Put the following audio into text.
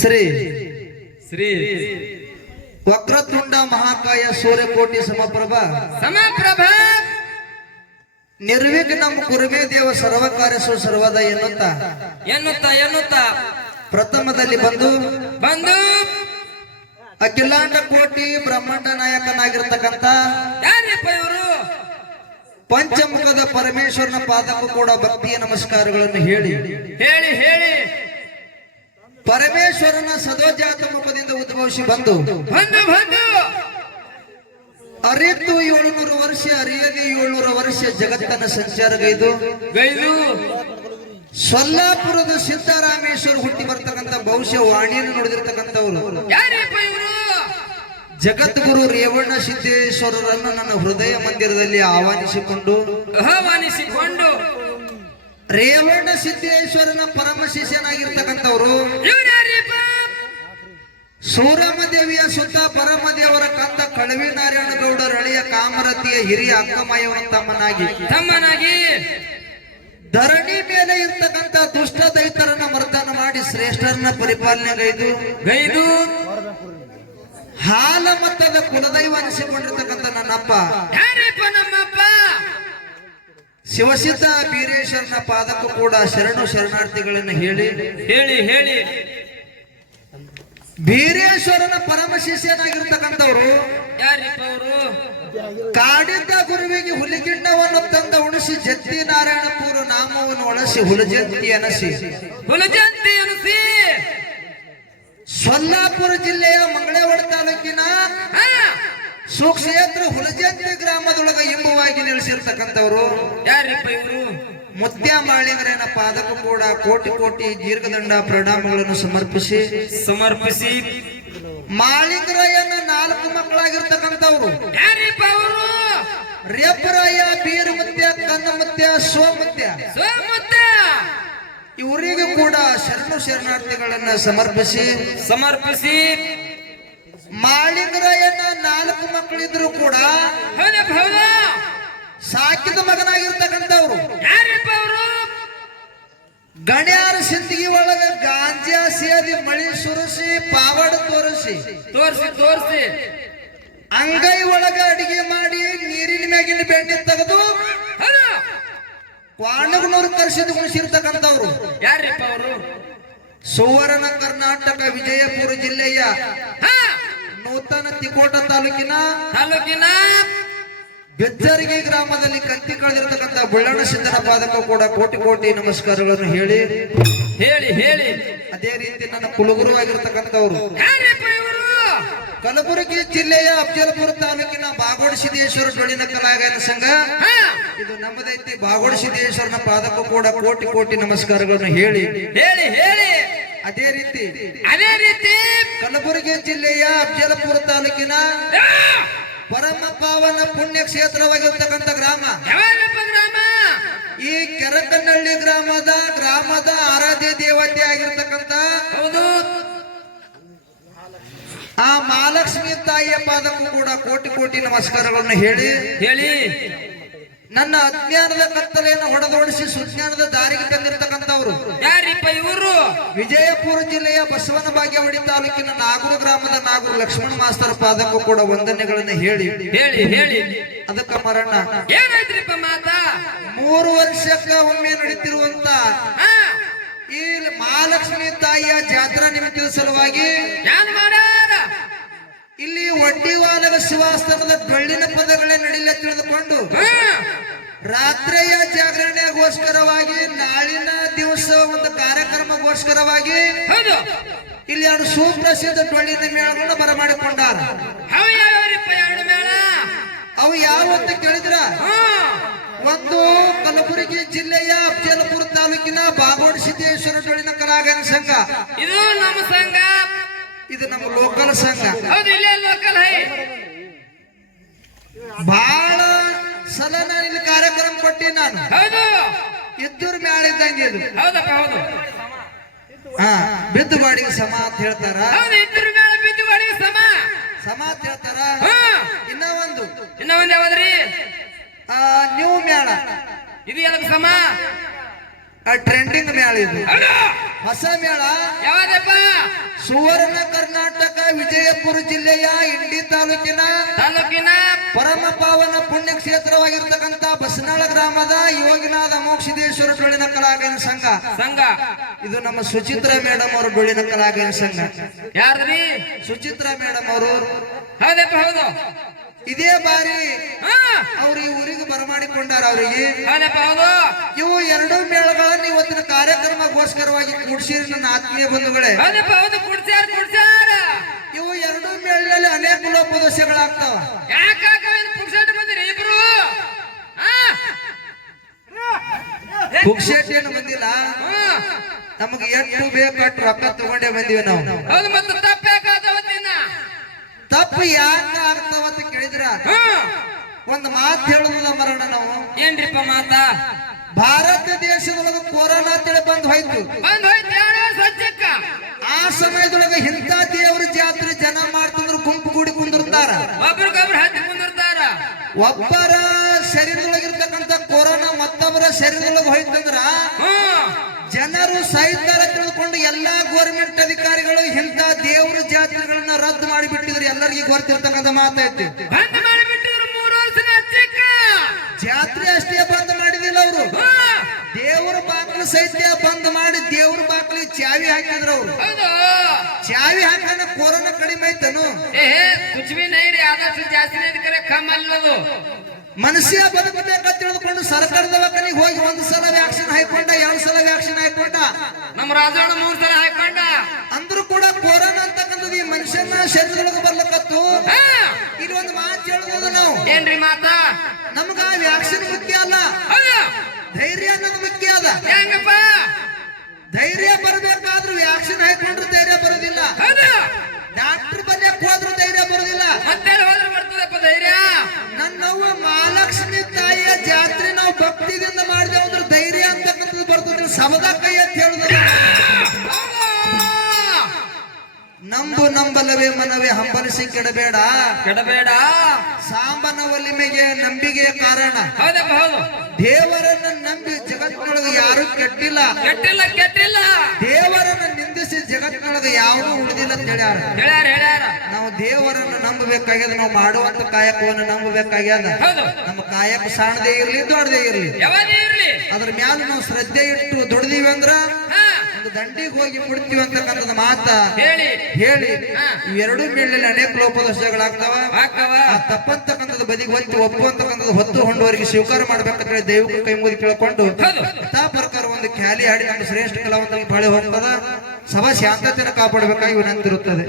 ಶ್ರೀ ಶ್ರೀ ವಕ್ರತುಂಡ ಮಹಾಕಾಯ ಸೂರ್ಯಕೋಟಿ ಸಮಪ್ರಭ. ಸಮಪ್ರಭ. ನಿರ್ವಿಘ್ನ ಕುರುಮೇ ದೇವ ಸರ್ವಕಾರ್ಯಸು ಸರ್ವದ ಎನ್ನುತ್ತಾ. ಎನ್ನುತ್ತ ಎನ್ನುತ್ತ. ಪ್ರಥಮದಲ್ಲಿ ಬಂದು ಬಂದು ಅಖಿಲಾಂಡ ಕೋಟಿ ಬ್ರಹ್ಮಾಂಡ ನಾಯಕನಾಗಿರ್ತಕ್ಕಂತ ಇವರು? ಪಂಚಮುಖದ ಪರಮೇಶ್ವರನ ಪಾದಕ್ಕೂ ಕೂಡ ಭಕ್ತಿಯ ನಮಸ್ಕಾರಗಳನ್ನು ಹೇಳಿ. ಹೇಳಿ ಹೇಳಿ. ಪರಮೇಶ್ವರನ ಸದೋಜಾತ ಮುಖದಿಂದ ಉದ್ಭವಿಸಿ ಬಂದು ಬಂದು ಬಂದು. ಅರಿತು ಏಳುನೂರು ವರ್ಷ ಅರಿಯದೆ ಏಳ್ನೂರು ವರ್ಷ ಜಗತ್ತನ ಸಂಚಾರಗೈದು. ಗೈದು. ಸೊಲ್ಲಾಪುರದ ಸಿದ್ದರಾಮೇಶ್ವರ ಹುಟ್ಟಿ ಬರ್ತಕ್ಕಂಥ ಬಹುಶಃ ವಾಣಿಯನ್ನು ನೋಡಿದಿರ್ತಕ್ಕಂಥವ್ರು. ಜಗದ್ಗುರು ರೇವಣ್ಣ ಸಿದ್ದೇಶ್ವರರನ್ನು ನನ್ನ ಹೃದಯ ಮಂದಿರದಲ್ಲಿ ಆಹ್ವಾನಿಸಿಕೊಂಡು ಆಹ್ವಾನಿಸಿಕೊಂಡು ರೇವಣ್ಣ ಸಿದ್ದೇಶ್ವರನ ಪರಮ ಶಿಷ್ಯನಾಗಿರ್ತಕ್ಕಂಥವ್ರು. ಸೂರಮದೇವಿಯ ಯಾರಪ್ಪ ಸೂರಮ್ಮ ದೇವಿಯ ಸುತ್ತ ಪರಮದೇವರ ಕಂದ ಕಳವಿ ನಾರಾಯಣ ಗೌಡರ ಹಳೆಯ ಕಾಮರತಿಯ ಹಿರಿಯ ಅಕ್ಕಮಯವನ ತಮ್ಮನಾಗಿ. ತಮ್ಮನಾಗಿ? ಧರಣಿ ಮೇಲೆ ಇರ್ತಕ್ಕಂಥ ದುಷ್ಟ ದೈತರನ್ನ ಮರ್ದನ ಮಾಡಿ ಶ್ರೇಷ್ಠರನ್ನ ಪರಿಪಾಲನೆಗೈದು ಗೈದು. ಹಾಲ ಮತ್ತದ ಕುಲದೈವ ಅನಿಸಿಕೊಂಡಿರ್ತಕ್ಕಂಥ ನನ್ನಪ್ಪ. ನಮ್ಮಪ್ಪ ಶಿವಸಿದ್ಧ ಬೀರೇಶ್ವರನ ಪಾದಕ್ಕೂ ಕೂಡ ಶರಣು ಶರಣಾರ್ಥಿಗಳನ್ನು ಹೇಳಿ ಹೇಳಿ ಹೇಳಿ. ಬೀರೇಶ್ವರನ ಪರಮ ಶಿಷ್ಯನಾಗಿರ್ತಕ್ಕಂಥವ್ರು ಕಾಡಿದ್ದ ಗುರುವಿಗೆ ಹುಲಿಗಿಣ್ಣವನ್ನು ತಂದ ಉಣಸಿ ಜತ್ತಿ ನಾರಾಯಣಪುರ ನಾಮವನ್ನು ಒಳಸಿ ಹುಲಜಂತಿ ಅನಸಿ. ಹುಲಜಂತಿ ಅನಸಿ. ಸೊಲ್ಲಾಪುರ ಜಿಲ್ಲೆಯ ಮಂಗಳವಾಡ ತಾಲೂಕಿನ ಸುಕ್ಷೇತ್ರ ಹುಲಜಂತಿ ಗ್ರಾಮದೊಳಗ ಇಂಬವಾಗಿ ನಿಲ್ಲಿಸಿರ್ತಕ್ಕಂಥವ್ರು ಯಾರಿಪ್ಪ ಇವರು? ಮುತ್ಯ ಮಾಡಿದ್ರೇನಪ್ಪ ಪಾದಕ್ಕೂ ಕೂಡ ಕೋಟಿ ಕೋಟಿ ದೀರ್ಘದಂಡ ಪ್ರಣಾಮಗಳನ್ನು ಸಮರ್ಪಿಸಿ ಸಮರ್ಪಿಸಿ. ಮಾಳಿಂಗರಾಯನ ನಾಲ್ಕು ಮಕ್ಕಳಾಗಿರ್ತಕ್ಕಂಥವ್ರು. ಯಾರಿಪ್ಪ ಅವರು? ರೇಪರಾಯ ಬೀರು ಮುತ್ಯ ಕನ್ನ ಮುತ್ಯ ಸೋಮುತ್ಯ. ಮುದ್ದೆ ಇವರಿಗೂ ಕೂಡ ಶರಣು ಶರಣಾರ್ಥಿಗಳನ್ನ ಸಮರ್ಪಿಸಿ ಸಮರ್ಪಿಸಿ. ಮಾಳಿಂಗರಾಯನ ನಾಲ್ಕು ಮಕ್ಕಳಿದ್ರು ಕೂಡ ಸಾಕಿದ ಮಗನಾಗಿರ್ತಕ್ಕಂಥವ್ರು. ಗಣ್ಯಾರ ಸಿಂದಗಿ ಒಳಗ ಗಾಂಜಾ ಸೇರಿ ಮಳಿ ಸುರಿಸಿ ಪಾವಡ ತೋರಿಸಿ. ತೋರಿಸಿ ತೋರಿಸಿ. ಅಂಗೈ ಒಳಗ ಅಡಿಗೆ ಮಾಡಿ ನೀರಿನ ಮ್ಯಾಗಿನ ಬೆಣ್ಣೆ ತೆಗೆದು ಕ್ವಾಣಗನೂರು ಕರ್ಸಿದ್ ಗುಣಿಸಿರ್ತಕ್ಕಂಥವ್ರು ಯಾರಪ್ಪ ಅವರು? ಸುವರ್ಣ ಕರ್ನಾಟಕ ವಿಜಯಪುರ ಜಿಲ್ಲೆಯ ನೂತನ ತಿಕೋಟ ತಾಲೂಕಿನ ತಾಲೂಕಿನ ಬೆಜ್ಜರಿಗೆ ಗ್ರಾಮದಲ್ಲಿ ಕಂತಿ ಕಳೆದಿರತಕ್ಕಂಥ ಬುಳ್ಳಣ್ಣ ಸಿದ್ದನ ಪಾದಕ್ಕೂ ಕೂಡ ಕೋಟಿ ಕೋಟಿ ನಮಸ್ಕಾರಗಳನ್ನು ಹೇಳಿ. ಹೇಳಿ ಹೇಳಿ. ಅದೇ ರೀತಿ ನನ್ನ ಕುಲಗುರು ಆಗಿರ್ತಕ್ಕಂಥವ್ರು. ಕಲಬುರಗಿ ಜಿಲ್ಲೆಯ ಅಫಜಲ್ಪುರ ತಾಲೂಕಿನ ಬಾಗೋಡ ಸಿದ್ದೇಶ್ವರ ಡೊಳ್ಳಿನ ಕಲಾಗಾಯನ ಸಂಘ. ಇದು ನಮ್ಮದೈತಿ ಬಾಗೋಡ ಸಿದ್ದೇಶ್ವರನ ಪಾದಕ್ಕೂ ಕೂಡ ಕೋಟಿ ಕೋಟಿ ನಮಸ್ಕಾರಗಳನ್ನು ಹೇಳಿ. ಹೇಳಿ ಹೇಳಿ. ಅದೇ ರೀತಿ ಅದೇ ರೀತಿ. ಕಲಬುರಗಿ ಜಿಲ್ಲೆಯ ಅಬ್ಜಲಪುರ ತಾಲೂಕಿನ ಪರಮ ಪಾವನ ಪುಣ್ಯ ಕ್ಷೇತ್ರವಾಗಿರ್ತಕ್ಕಂಥ ಗ್ರಾಮ. ಈ ಕೆರಕನಹಳ್ಳಿ ಗ್ರಾಮದ ಗ್ರಾಮದ ಆರಾಧ್ಯ ದೇವತೆ ಆಗಿರ್ತಕ್ಕಂಥ ಹೌದು. ಆ ಮಹಾಲಕ್ಷ್ಮಿ ತಾಯಿಯ ಪಾದಕ್ಕೂ ಕೂಡ ಕೋಟಿ ಕೋಟಿ ನಮಸ್ಕಾರಗಳನ್ನು ಹೇಳಿ ಹೇಳಿ. ನನ್ನ ಅಜ್ಞಾನದ ಕತ್ತಲೆಯನ್ನು ಹೊಡೆದೋಡಿಸಿ ಸುಜ್ಞಾನದ ದಾರಿಗೆ ತಂದಿರತಕ್ಕಂಥವ್ರು. ಯಾರಿಪ್ಪ ಇವರು? ವಿಜಯಪುರ ಜಿಲ್ಲೆಯ ಬಸವನ ಬಾಗೇವಾಡಿ ತಾಲೂಕಿನ ನಾಗೂರು ಗ್ರಾಮದ ನಾಗೂರು ಲಕ್ಷ್ಮಣ ಮಾಸ್ತರ ಪಾದಕ್ಕೂ ಕೂಡ ವಂದನೆಗಳನ್ನು ಹೇಳಿ. ಹೇಳಿ ಹೇಳಿ. ಅದಕ್ಕ ಮರಣ. ಏನಾಯ್ತ್ರಿಪ್ಪ ಮಾತಾ? ಮೂರು ವರ್ಷಕ್ಕ ಒಮ್ಮೆ ನಡೀತಿರುವಂತ ಈ ಮಹಾಲಕ್ಷ್ಮಿ ತಾಯಿಯ ಜಾತ್ರಾ ನಿಮಿತ್ತದ ಸಲುವಾಗಿ ಇಲ್ಲಿ ಒಡ್ಡಿವಾಲಗ ಶಿವಾಸ್ತನದ ಬೆಳ್ಳಿನ ಪದಗಳೇ ನಡಿಲ್ಲ ತಿಳಿದುಕೊಂಡು ರಾತ್ರಿಯ ಜಾಗರಣೆಗೋಸ್ಕರವಾಗಿ ನಾಳಿನ ದಿವಸ ಒಂದು ಕಾರ್ಯಕ್ರಮಗೋಸ್ಕರವಾಗಿ ಇಲ್ಲಿ ಎರಡು ಸುಪ್ರಸಿದ್ಧ ಬೆಳ್ಳಿನ ಮೇಳಗಳನ್ನು ಬರಮಾಡಿಕೊಂಡಾರ. ಅವ ಯಾವ ಅಂತ ಕೇಳಿದ್ರ? ಒಂದು ಕಲಬುರಗಿ ಜಿಲ್ಲೆಯ ಅಫಜಲಪುರ ತಾಲೂಕಿನ ಬಾಗೋಡ್ ಸಿದ್ದೇಶ್ವರ ಡೊಳ್ಳಿನ ಕಲಾಗಾಯನ ಸಂಘ. ಇದು ನಮ್ಮ ಸಂಘ. ಇದು ನಮ್ಮ ಲೋಕಲ್ ಸಂಘ. ಬಹಳ ಸಲ ನಾನು ಇಲ್ಲಿ ಕಾರ್ಯಕ್ರಮ ಕೊಟ್ಟಿ ನಾನು. ಇದ್ದೂರ್ ಮ್ಯಾಳ ಇದ್ದಂಗೆ ಇದು. ಹೌದು. ಹಾ ಬಿದ್ದು ಬಾಡಿಗೆ ಸಮ ಅಂತ ಹೇಳ್ತಾರ. ಸಮ. ಅಂತ ಹೇಳ್ತಾರ. ಇನ್ನ ಒಂದು. ಇನ್ನ ಒಂದು ಯಾವ್ದ್ರಿ? ಆ ನ್ಯೂ ಮೇಳ ಇದು ಎಲ್ಲ ಸಮ? ಟ್ರೆಂಡಿಂಗ್ ಮ್ಯಾಳ ಇದು. ಹೊಸ ಮೇಳ ಯಾವ್ದಪ್ಪ? ಸುವರ್ಣ ಕರ್ನಾಟಕ ವಿಜಯಪುರ ಜಿಲ್ಲೆಯ ಇಂಡಿ ತಾಲೂಕಿನ ತಾಲೂಕಿನ ಪರಮ ಪಾವನ ಪುಣ್ಯ ಕ್ಷೇತ್ರವಾಗಿರ್ತಕ್ಕಂಥ ಬಸನಾಳ ಗ್ರಾಮದ ಯೋಗಿನಾಥ ಮೋಕ್ಷಿದೇಶ್ವರ ಡೊಳ್ಳಿನ ಕಲಾವಿನ ಸಂಘ. ಸಂಘ. ಇದು ನಮ್ಮ ಸುಚಿತ್ರ ಮೇಡಮ್ ಅವರು ಡೊಳ್ಳಿನ ಕಲಾವಿನ ಸಂಘ. ಯಾರ್ರಿ? ಸುಚಿತ್ರ ಮೇಡಮ್ ಅವರು ಹೌದಪ್ಪ ಹೌದು. ಇದೇ ಬಾರಿ ಆ ಅವ್ರು ಈ ಊರಿಗೆ ಬರಮಾಡಿಕೊಂಡಾರ ಅವರಿಗೆ. ಇವು ಎರಡು ಮೇಳಗಳನ್ನ ಇವತ್ತಿನ ಕಾರ್ಯಕ್ರಮಗೋಸ್ಕರವಾಗಿ ಕೂಡಿಸಿರಿ ನನ್ನ ಆತ್ಮೀಯ ಬಂಧುಗಳೇ. ಇವು ಎರಡು ಮೇಳದಲ್ಲಿ ಅನೇಕ ಲೋಪದೋಷಗಳಾಗ್ತಾವ. ಪುಕ್ಷೇಟ್ ಏನು ಬಂದಿಲ್ಲ. ನಮಗೆ ಎಷ್ಟು ಬೇಕು ಅಷ್ಟು ರೊಕ್ಕ ತಗೊಂಡೇ ಬಂದೀವಿ ನಾವು ಹೌದು ಮತ್ತೆ ತಪ್ಪಾಕಾದವತ್ತಿನ ತಪ್ಪು ಯಾಕೆ ಆಗ್ತಾವ ಅಂತ ಕೇಳಿದ್ರ ಹ್ಮ್ ಒಂದು ಮಾತು ಹೇಳುದಿಲ್ಲ ಮರಣ ನಾವು. ಏನ್ರಿಪ್ಪ ಮಾತ? ಭಾರತ ದೇಶದೊಳಗೆ ಕೊರೋನಾ ತಿಳಿ ಬಂದ್ ಹೋಯ್ತು. ಬಂದ್ ಹೋಯ್ತು ಹೇಳು ಸ್ವಚ್ಛಕ್ಕ? ಆ ಸಮಯದೊಳಗೆ ಇಂಥ ದೇವರ ಜಾತ್ರೆ ಜನ ಮಾಡ್ತಿದ್ರು ಗುಂಪು ಕೂಡಿ ಕುಂದಿರ್ತಾರ. ಒಬ್ರಿಗೊಬ್ರು ಹತ್ತಿ ಕುಂದಿರ್ತಾರ. ಒಬ್ಬರ ಶರೀರದೊಳಗಿರ್ತಕ್ಕಂಥ ಕೊರೋನಾ ಮತ್ತೊಬ್ಬರ ಶರೀರದೊಳಗ ಹೋಯ್ತಂದ್ರ ಜನರು ಸಹಿತಾರ ತಿಳ್ಕೊಂಡು ಎಲ್ಲಾ ಗೋರ್ಮೆಂಟ್ ಅಧಿಕಾರಿಗಳು ಇಂಥ ದೇವರ ಜಾತ್ರೆಗಳನ್ನ ರದ್ದು ಮಾಡಿಬಿಟ್ಟಿದ್ರು. ಎಲ್ಲರಿಗೂ ಗೊತ್ತಿರ್ತಕ್ಕಂಥ ಮಾತೈತಿ ಬಂದ್ ಮಾಡಿಬಿಟ್ಟಿದ್ರು ಮೂರು ವರ್ಷದ ಹಚ್ಚಕ್ಕ ಜಾತ್ರೆ ಅಷ್ಟೇ ಬಂದ್ ಮಾಡಿದಿಲ್ಲ ಅವರು ಹ್ಮ್. ದೇವರ ಬಾಗಿಲು ಸಹಿತ ಬಂದ್ ಮಾಡಿ ದೇವ್ರ ಬಾಕಲಿ ಚಾವಿ ಹಾಕಿದ್ರು ಅವರು. ಚಾವಿ ಹಾಕಂದ್ರೆ ಕೊರೋನಾ ಕಡಿಮೆ ಆಯ್ತನು? ಏ ಕುಚ್ ಬಿ ನೈ ರೀ ಆದಷ್ಟು ಜಾಸ್ತಿ ನೈತಿ ಕರೆ ಕಮ್ ಅಲ್ಲದು ಮನುಷ್ಯ ಬದುಕಬೇಕಂತ ತಿಳಿದುಕೊಂಡು ಸರ್ಕಾರದ ದವಾಖಾನಿಗೆ ಹೋಗಿ ಒಂದು ಸಲ ವ್ಯಾಕ್ಸಿನ್ ಹಾಕೊಂಡ ಎರಡು ಸಲ ವ್ಯಾಕ್ಸಿನ್ ಹಾಕೊಂಡ ನಮ್ಮ ರಾಜಣ್ಣ ಮೂರು ಸಲ ಹಾಕೊಂಡ ಅಂದ್ರೂ ಕೂಡ ಕೊರೋನಾ ಅಂತಕ್ಕಂಥದ್ದು ಈ ಮನುಷ್ಯನ ಶರೀರದೊಳಗೆ ಬರ್ಲಕತ್ತು. ಇಲ್ಲಿ ಒಂದು ಮಾತು ಹೇಳ್ಬೋದು ನಾವು. ಏನ್ರಿ ಮಾತಾ? ನಮ್ಗ ವ್ಯಾಕ್ಸಿನ್ ಮುಖ್ಯ ಅಲ್ಲ. ಧೈರ್ಯ ಅನ್ನೋದು ಮುಖ್ಯ ಅದ. ಹೆಂಗಪ್ಪ? ಧೈರ್ಯ ಬರಬೇಕಾದ್ರೂ ವ್ಯಾಕ್ಸಿನ್ ಹಾಕೊಂಡ್ರೆ ಧೈರ್ಯ ಬರೋದಿಲ್ಲ. ಡಾಕ್ಟರ್ ಬನ್ಯಕ್ ಹೋದ್ರೂ ಧೈರ್ಯ ಬರೋದಿಲ್ಲ. ಬರ್ತದಪ್ಪ ಧೈರ್ಯ? ನನ್ನವ್ವ ಮಹಾಲಕ್ಷ್ಮಿ ತಾಯಿಯ ಜಾತ್ರೆ ನಾವು ಭಕ್ತಿದಿಂದ ಮಾಡಿದೆ ಅಂದ್ರೆ ಧೈರ್ಯ ಅಂತಕ್ಕಂಥದ್ದು ಬರ್ತದೆ. ಸಮದ ಕೈ ಅಂತ ಹೌದು. ನಂಬು ನಂಬಲವೇ ಮನವೇ ಹಂಬಲಿಸಿ ಕೆಡಬೇಡ. ಕೆಡಬೇಡ. ಸಾಂಬನ ಒಲಿಮೆಗೆ ನಂಬಿಗೆ ಕಾರಣ. ಹೌದಪ್ಪ ಹೌದು. ದೇವರನ್ನ ನಂಬಿ ಜಗತ್ತಿನೊಳಗೆ ಯಾರು ಕೆಟ್ಟಿಲ್ಲ. ಕೆಟ್ಟಿಲ್ಲ ಕೆಟ್ಟಿಲ್ಲ. ದೇವರನ್ನ ನಿಂದಿಸಿ ಜಗತ್ತಿನೊಳಗೆ ಯಾರು ಉಳಿದಿಲ್ಲ ಅಂತ ಹೇಳ್ಯಾರ. ಹೇಳ್ಯಾರ ಹೇಳ್ಯಾರ. ನಾವು ದೇವರನ್ನ ನಂಬಬೇಕಾಗ್ಯದ ನಾವು ಮಾಡುವಂತ ಕಾಯಕವನ್ನು ನಂಬಬೇಕಾಗ್ಯದ. ನಮ್ಮ ಕಾಯಕ ಸಣ್ಣದೇ ಇರ್ಲಿ ದೊಡ್ಡದೇ ಇರ್ಲಿ. ಅದ್ರ ಮ್ಯಾಲ ನಾವು ಶ್ರದ್ಧೆ ಇಟ್ಟು ದುಡ್ದೀವಿ ಅಂದ್ರ ಒಂದು ದಂಡಿಗೆ ಹೋಗಿ ಮುಡ್ತೀವಿ ಅಂತಕ್ಕಂಥದ್ದು ಮಾತ. ಹೇಳಿ. ಹೇಳಿ. ಇವೆರಡೂ ಮೇಲಿನಲ್ಲಿ ಅನೇಕ ಲೋಪದೋಷಗಳಾಗ್ತಾವ. ತಪ್ಪಂತಕ್ಕಂಥದ್ದು ಬದಿಗೆ ಹೊತ್ತಿ ಒಪ್ಪುವಂತಕ್ಕಂಥದ್ದು ಹೊತ್ತು ಹೊಂಡುವವರಿಗೆ ಸ್ವೀಕಾರ ಮಾಡ್ಬೇಕಂತ ಹೇಳಿ ದೈವಕ್ಕೆ ಕೈ ಮುಗಿ ಕೇಳ್ಕೊಂಡು ತಾ ಪ್ರಕಾರ ಒಂದು ಖ್ಯಾಲಿ ಹಾಡಿ ಶ್ರೇಷ್ಠ ಕಲಾವಂತರಿಗೆ ಬಾಳೆ ಹೋಗ್ತದ. ಸಭಾ ಶಾಂತತೆಯನ್ನು ಕಾಪಾಡಬೇಕಾಗಿ ವಿನಂತಿರುತ್ತದೆ.